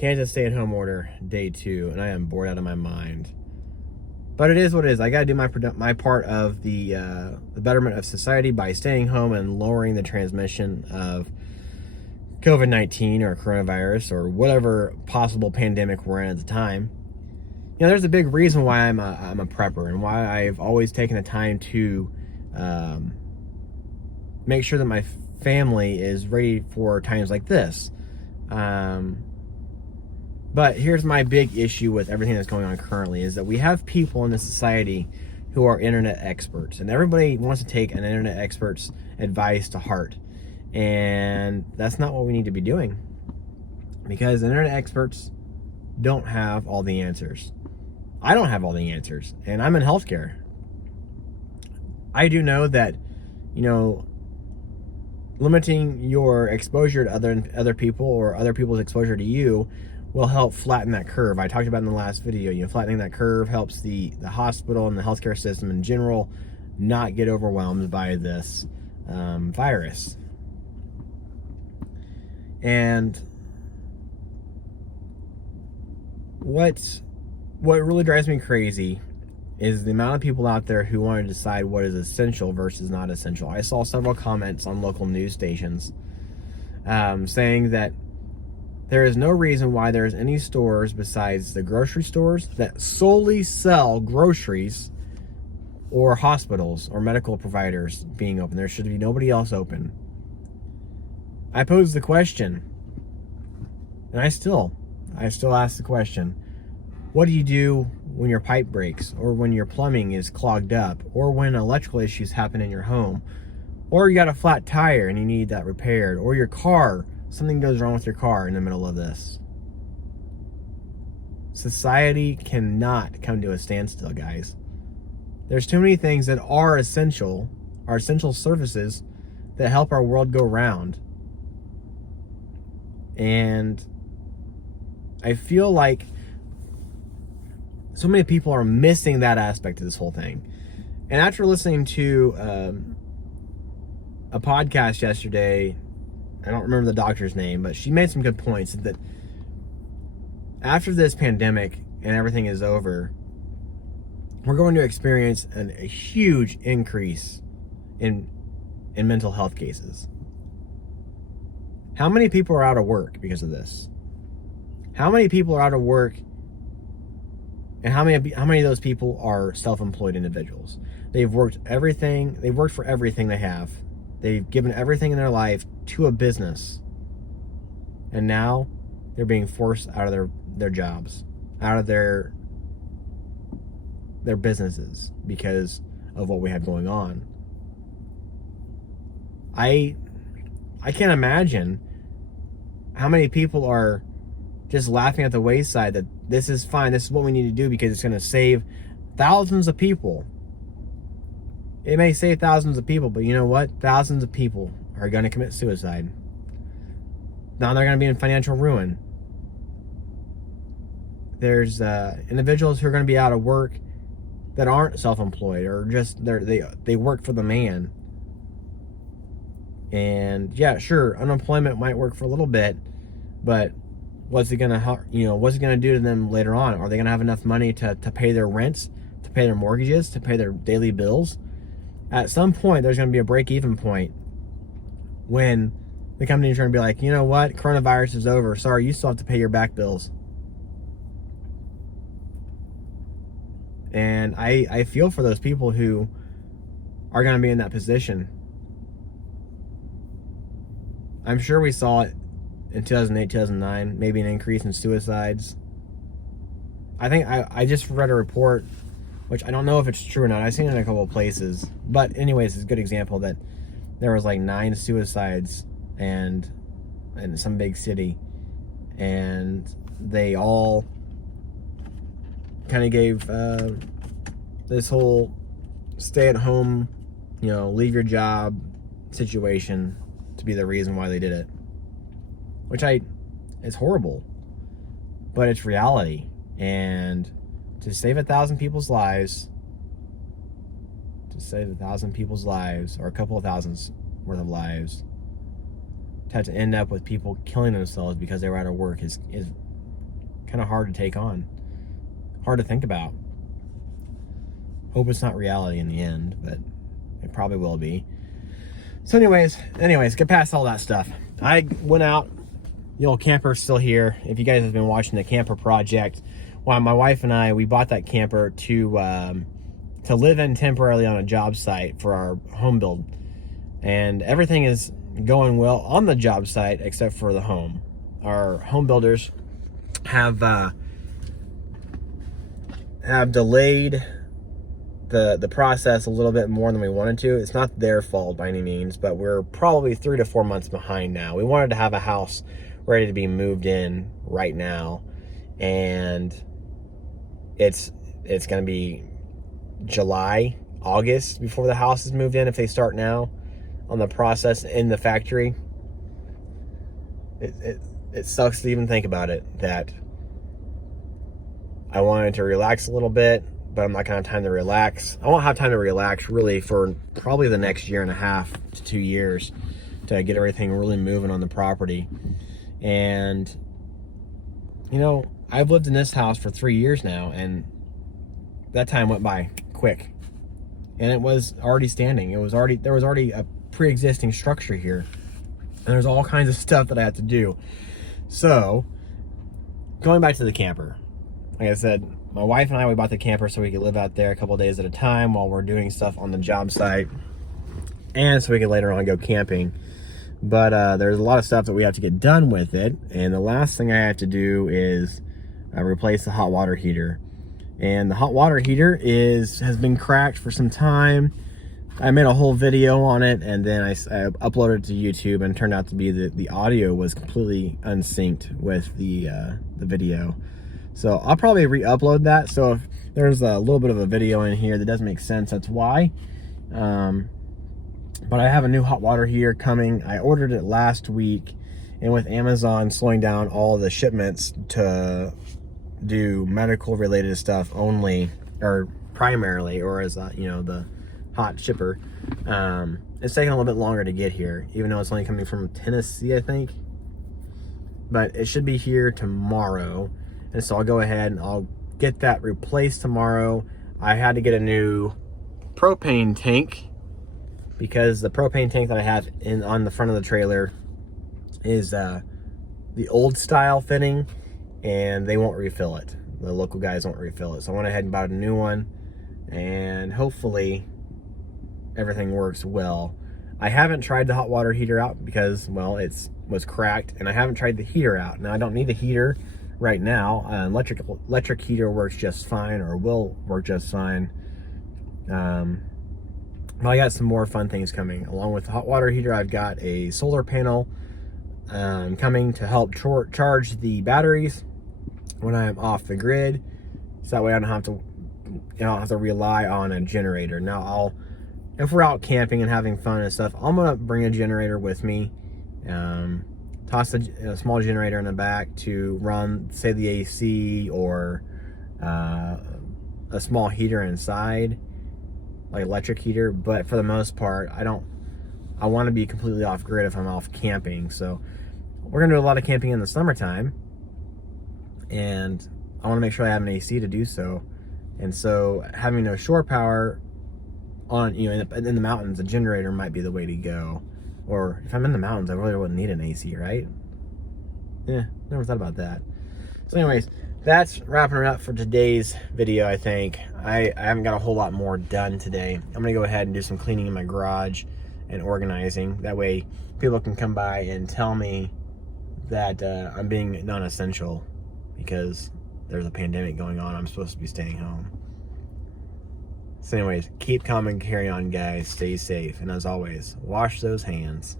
Kansas stay-at-home order, day 2, and I am bored out of my mind. But it is what it is. I got to do my part of the betterment of society by staying home and lowering the transmission of COVID-19 or coronavirus or whatever possible pandemic we're in at the time. You know, there's a big reason why I'm a prepper and why I've always taken the time to make sure that my family is ready for times like this. But here's my big issue with everything that's going on currently is that we have people in this society who are internet experts, and everybody wants to take an internet expert's advice to heart. And that's not what we need to be doing, because internet experts don't have all the answers. I don't have all the answers, and I'm in healthcare. I do know that, you know, limiting your exposure to other people or other people's exposure to you will help flatten that curve. I talked about in the last video, you know, flattening that curve helps the hospital and the healthcare system in general not get overwhelmed by this virus. And what really drives me crazy is the amount of people out there who want to decide what is essential versus not essential. I saw several comments on local news stations saying that there is no reason why there's any stores besides the grocery stores that solely sell groceries or hospitals or medical providers being open. There should be nobody else open. I posed the question, and I still ask the question, what do you do when your pipe breaks, or when your plumbing is clogged up, or when electrical issues happen in your home, or you got a flat tire and you need that repaired, or your car, something goes wrong with your car in the middle of this? Society cannot come to a standstill, guys. There's too many things that are essential services that help our world go round. And I feel like so many people are missing that aspect of this whole thing. And after listening to a podcast yesterday, I don't remember the doctor's name, but she made some good points that after this pandemic and everything is over, we're going to experience a huge increase in mental health cases. How many people are out of work because of this? How many people are out of work, and how many of those people are self-employed individuals? They've worked for everything they have. They've given everything in their life to a business. And now they're being forced out of their jobs, out of their businesses because of what we have going on. I can't imagine how many people are just laughing at the wayside that this is fine, this is what we need to do because it's going to save thousands of people. It may save thousands of people, but you know what? Thousands of people are going to commit suicide. Now they're going to be in financial ruin. There's individuals who are going to be out of work that aren't self-employed, or just they work for the man. And yeah, sure, unemployment might work for a little bit, but what's it gonna do to them later on? Are they gonna have enough money to pay their rents, to pay their mortgages, to pay their daily bills? At some point, there's gonna be a break-even point when the company's gonna be like, you know what, coronavirus is over. Sorry, you still have to pay your back bills. And I feel for those people who are gonna be in that position. I'm sure we saw it in 2008, 2009, maybe an increase in suicides. I think I just read a report, which I don't know if it's true or not. I've seen it in a couple of places. But anyways, it's a good example that there was like 9 suicides in some big city. And they all kind of gave this whole stay-at-home, leave your job situation to be the reason why they did it, which it's horrible, but it's reality. And to save 1,000 people's lives, or a couple of thousands worth of lives, to have to end up with people killing themselves because they were out of work is kind of hard to take on, hard to think about. Hope it's not reality in the end, but it probably will be. So anyways, get past all that stuff. I went out. The old camper's still here. If you guys have been watching the camper project, well, my wife and I, we bought that camper to live in temporarily on a job site for our home build. And everything is going well on the job site except for the home. Our home builders have delayed the process a little bit more than we wanted to. It's not their fault by any means, but we're probably 3 to 4 months behind now. We wanted to have a house ready to be moved in right now, and it's going to be July, August before the house is moved in if they start now on the process in the factory. It sucks to even think about it, that I wanted to relax a little bit, but I'm not gonna have time to relax. I won't have time to relax really for probably the next 1.5 to 2 years to get everything really moving on the property. And you know, I've lived in this house for 3 years now, and that time went by quick. And it was already standing. There was already a pre-existing structure here, and there's all kinds of stuff that I had to do. So going back to the camper, like I said, my wife and I, we bought the camper so we could live out there a couple days at a time while we're doing stuff on the job site, and so we could later on go camping. But there's a lot of stuff that we have to get done with it, and the last thing I have to do is replace the hot water heater. And the hot water heater has been cracked for some time. I made a whole video on it, and then I uploaded it to YouTube, and it turned out to be the audio was completely unsynced with the video. So I'll probably re-upload that. So if there's a little bit of a video in here that doesn't make sense, that's why. But I have a new hot water heater coming. I ordered it last week, and with Amazon slowing down all the shipments to do medical related stuff only, or primarily, or as the hot shipper, it's taking a little bit longer to get here, even though it's only coming from Tennessee, I think. But it should be here tomorrow, and so I'll go ahead and I'll get that replaced tomorrow. I had to get a new propane tank because the propane tank that I have on the front of the trailer is the old style fitting, and they won't refill it. The local guys won't refill it. So I went ahead and bought a new one, and hopefully everything works well. I haven't tried the hot water heater out because, well, it was cracked, and I haven't tried the heater out. Now, I don't need a heater right now. Electric heater works just fine, or will work just fine. Well, I got some more fun things coming. Along with the hot water heater, I've got a solar panel coming to help charge the batteries when I'm off the grid, so that way I don't have to rely on a generator. Now, if we're out camping and having fun and stuff, I'm gonna bring a generator with me, toss a small generator in the back to run, say, the AC, or a small heater inside, like electric heater. But for the most part, I want to be completely off grid if I'm off camping. So we're gonna do a lot of camping in the summertime, and I want to make sure I have an AC to do so. And so having no shore power on, in the mountains, a generator might be the way to go. Or if I'm in the mountains, I really wouldn't need an AC, right? Yeah, never thought about that. So anyways, that's wrapping it up for today's video, I think. I haven't got a whole lot more done today. I'm gonna go ahead and do some cleaning in my garage and organizing. That way people can come by and tell me that I'm being non-essential because there's a pandemic going on. I'm supposed to be staying home. So anyways, keep calm and carry on, guys. Stay safe. And as always, wash those hands.